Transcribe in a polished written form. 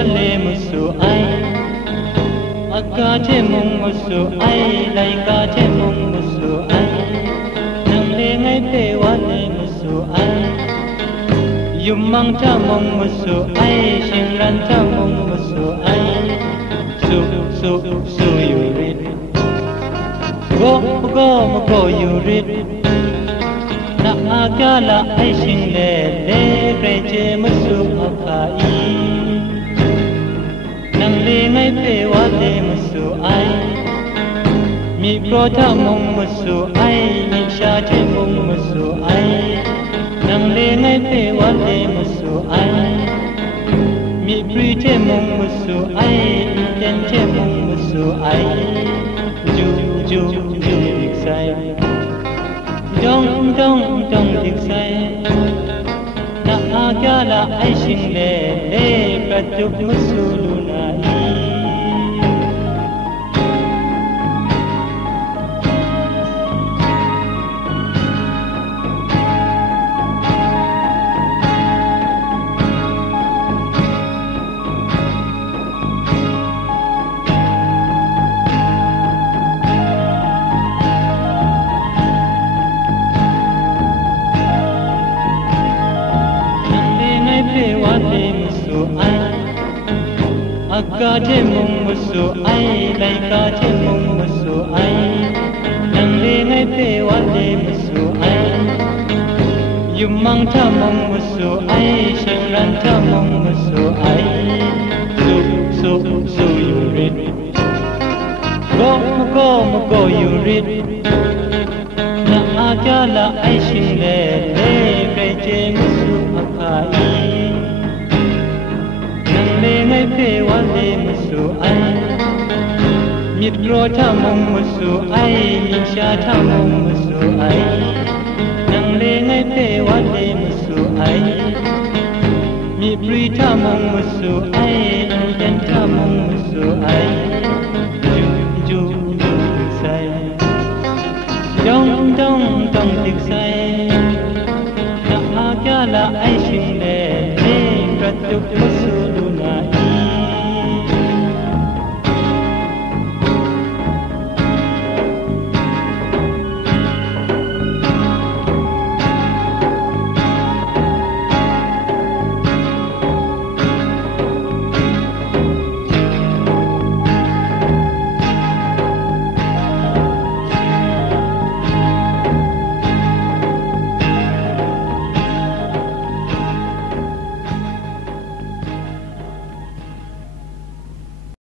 wale musu ai akka che mong musu ai lai ka che mong musu ai nang le ngai pe wale musu ai yum mang cha mong musu ai shin ran cha mong musu ai su you read go you read na agala ai shin le pre che musu akai nang le ngai pe wale musu ai mi pro cha mong musu ai mi sha che mong musu ai nang le ngai pe wale musu ai mi pri che mong musu ai ten che mong musu ai ju dik sai dong dik sai na agala ai shin le pratuk musu lunai wale musu ai akka che mong musu ai lai ka che mong musu ai nang le ngai pe wale musu ai yum mang cha mong musu ai shin ran cha mong musu ai su you read go you read na agala ai shin le pre che musu akai le ngai pe wale musu ai mit pro cha mong musu ai min sha cha mong musu ai nang le ngai pe wale musu ai mi pri cha mong musu ai an ten cha mong